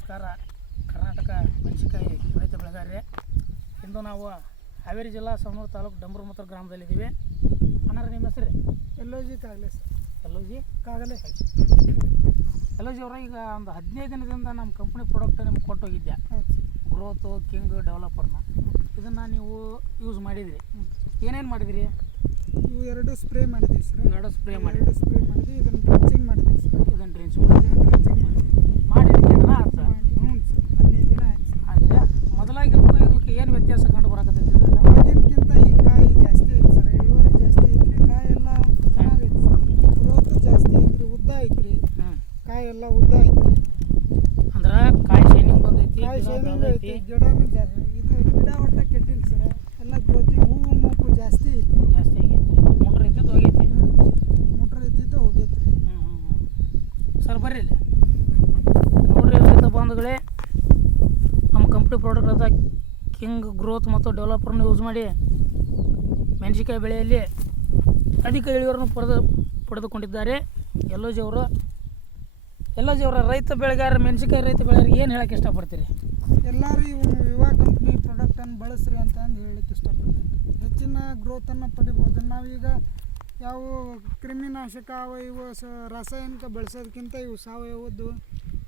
ನಮಸ್ಕಾರ. ಕರ್ನಾಟಕ ಮೆಣಸಿನಕಾಯಿ ರೈತ ಬೆಳೆಗಾರರೇ, ಇಂದು ನಾವು ಹಾವೇರಿ ಜಿಲ್ಲಾ ಸವಣೂರು ತಾಲೂಕು ಡಂಬರಮುತ್ರ ಗ್ರಾಮದಲ್ಲಿದ್ದೀವಿ. ಅಣ್ಣಾರ ನಿಮ್ಮ ಹೆಸರು? ಎಲ್ಲೋಜಿ ಕಾಗಲೆ ಸರ್. ಎಲ್ಲೋಜಿ ಕಾಗಲೆ. ಎಲ್ಲೋಜಿ ಅವರ ಈಗ ಒಂದು 15 ದಿನದಿಂದ ನಮ್ಮ ಕಂಪ್ನಿ ಪ್ರಾಡಕ್ಟ್ ನಿಮ್ಗೆ ಕೊಟ್ಟು ಹೋಗಿದ್ದೆ, ಗ್ರೋತು ಕಿಂಗ್ ಡೆವಲಪರ್ನ. ಇದನ್ನು ನೀವು ಯೂಸ್ ಮಾಡಿದಿರಿ. ಏನೇನು ಮಾಡಿದಿರಿ? ಇವು 2 ಸ್ಪ್ರೇ ಮಾಡಿದ್ದೀವಿ ಸರ್. 2 ಸ್ಪ್ರೇ ಮಾಡಿ ಇದನ್ನು ಡ್ರೆಂಚಿಂಗ್ ಮಾಡಿದ್ದೀವಿ ಸರ್. ಇದನ್ನು ಡ್ರೆಂಚ್ ಮಾಡಿ ದಿನ ಆಯ್ತು. ಹ್ಞೂ ಸರ್, 15 ದಿನ ಆಯ್ತು ಸರ್. ಆಯ್ತು. ಮೊದಲಾಗಿ ಇದಕ್ಕೆ ಏನು ವ್ಯತ್ಯಾಸ ಕಂಡು ಬರಕತ್ತೈತಿ? ಆಗಿನಕ್ಕಿಂತ ಈ ಕಾಯಿ ಜಾಸ್ತಿ ಐತಿ ಸರ್, ಇಳುವರಿ ಜಾಸ್ತಿ ಐತ್ರಿ, ಕಾಯಿ ಎಲ್ಲ ಚೆನ್ನಾಗೈತಿ ಸರ್. ಗ್ರೋತು ಜಾಸ್ತಿ ಐತ್ರಿ, ಉದ್ದ ಐತ್ರಿ, ಕಾಯಿ ಎಲ್ಲ ಉದ್ದ ಐತ್ರಿ. ಅಂದ್ರೆ ಕಾಯಿ ಶೈನಿಂಗ್ ಬಂದೈತಿ, ಕಾಯಿ ಶೈನಿಂಗ್ ಐತಿ, ಗಿಡನೂ ಜಾಸ್ತಿ. ಇದು ಗಿಡ ಒಟ್ಟ ಕೆಟ್ಟಿಲ್ಲ ಸರ್, ಎಲ್ಲ ಗ್ರೋತಿಗೆ ಹೂವು ಮೂಗು ಜಾಸ್ತಿ ಐತಿ. ಜಾಸ್ತಿ ಆಗೈತಿ. ಮೋಟ್ರ್ ಇದ್ದಿದ್ದು ಹೋಗೈತಿ. ಮೋಟ್ರ್ ಇದ್ದಿದ್ದು ಹೋಗೈತ್ರಿ. ಸರ್ ಬರ್ರಿ ಇಲ್ಲಿ ನೋಡ್ರಿ ರೈತ ಬಾಂಧುಗಳೇ, ನಮ್ಮ ಕಂಪ್ನಿ ಪ್ರಾಡಕ್ಟ್ ಆದ ಕಿಂಗ್ ಗ್ರೋತ್ ಮತ್ತು ಡೆವಲಪರ್ನ ಯೂಸ್ ಮಾಡಿ ಮೆಣಸಿನಕಾಯಿ ಬೆಳೆಯಲ್ಲಿ ಅಧಿಕ ಇಳುವರಿಯನ್ನು ಪಡೆದುಕೊಂಡಿದ್ದಾರೆ ಎಲ್ಲೋಜಿ ಅವರು. ಎಲ್ಲೋಜಿ ಅವರ ರೈತ ಬೆಳೆಗಾರ, ಮೆಣಸಿನಕಾಯಿ ರೈತ ಬೆಳೆಗಾರರಿಗೆ ಏನು ಹೇಳಕ್ಕೆ ಇಷ್ಟಪಡ್ತೀರಿ? ಎಲ್ಲರೂ ಇವು ವಿವಾ ಕಂಪ್ನಿ ಪ್ರಾಡಕ್ಟನ್ನು ಬಳಸ್ರಿ ಅಂತ ಹೇಳಕ್ಕೆ ಇಷ್ಟಪಡ್ತೀನಿ. ಹೆಚ್ಚಿನ ಗ್ರೋತನ್ನು ಪಡಿಬೋದು. ನಾವೀಗ ಯಾವ ಕ್ರಿಮಿನಾಶಕ ಅವ ಇವು ರಾಸಾಯನಿಕ ಬಳಸೋದಕ್ಕಿಂತ ಇವು ಸಾವಯವದ್ದು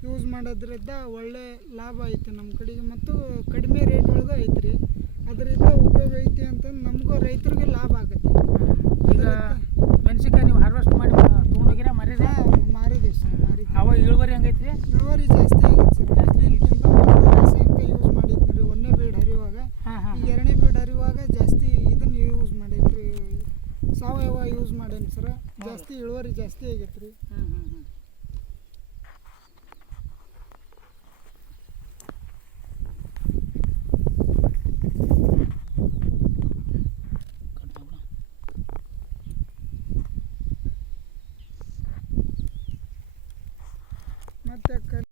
ಯೂಸ್ ಮಾಡೋದ್ರಿಂದ ಒಳ್ಳೆ ಲಾಭ ಐತಿ ನಮ್ಮ ಕಡೆಗೆ, ಮತ್ತು ಕಡಿಮೆ ರೇಟ್ ಒಳಗೆ ಐತ್ರಿ. ಅದರಿಂದ ಉಪಯೋಗ ಐತಿ ಅಂತ ನಮಗೂ ರೈತರಿಗೆ ಲಾಭ ಆಗುತ್ತೆ. ಈಗ ಮೆಣಸಿನಕಾಯಿ ನೀವು ಹಾರ್ವೆಸ್ಟ್ ಮಾಡಿ ತೊಗೊಂಡೋಗಿರ ಮಾರಿದ್ರೆ? ಮಾರಿದ್ದೀವಿ ಸರ್, ಮಾರಿದ್ದೀವಿ. ಅವಾಗ ಇಳುವರಿ ಹೆಂಗೈತ್ರಿ? ಇಳುವರಿ ಜಾಸ್ತಿ ಆಗೈತೆ ಸರ್. ಇದಕ್ಕಿಂತ ರಾಸಾಯನಿಕ ಯೂಸ್ ಮಾಡಿದ್ರಿ ಒಂದನೇ ಬೀಡ್ ಹರಿಯುವಾಗ. ಈಗ 2ನೇ ಬೀಡ್ ಹರಿಯುವಾಗ ಜಾಸ್ತಿ ಇದನ್ನು ಯೂಸ್ ಮಾಡೈತ್ರಿ, ಸಾವಯವ ಯೂಸ್ ಮಾಡೇನಿ ಸರ್. ಜಾಸ್ತಿ ಇಳುವರಿ ಜಾಸ್ತಿ ಆಗೈತೆ ರೀ.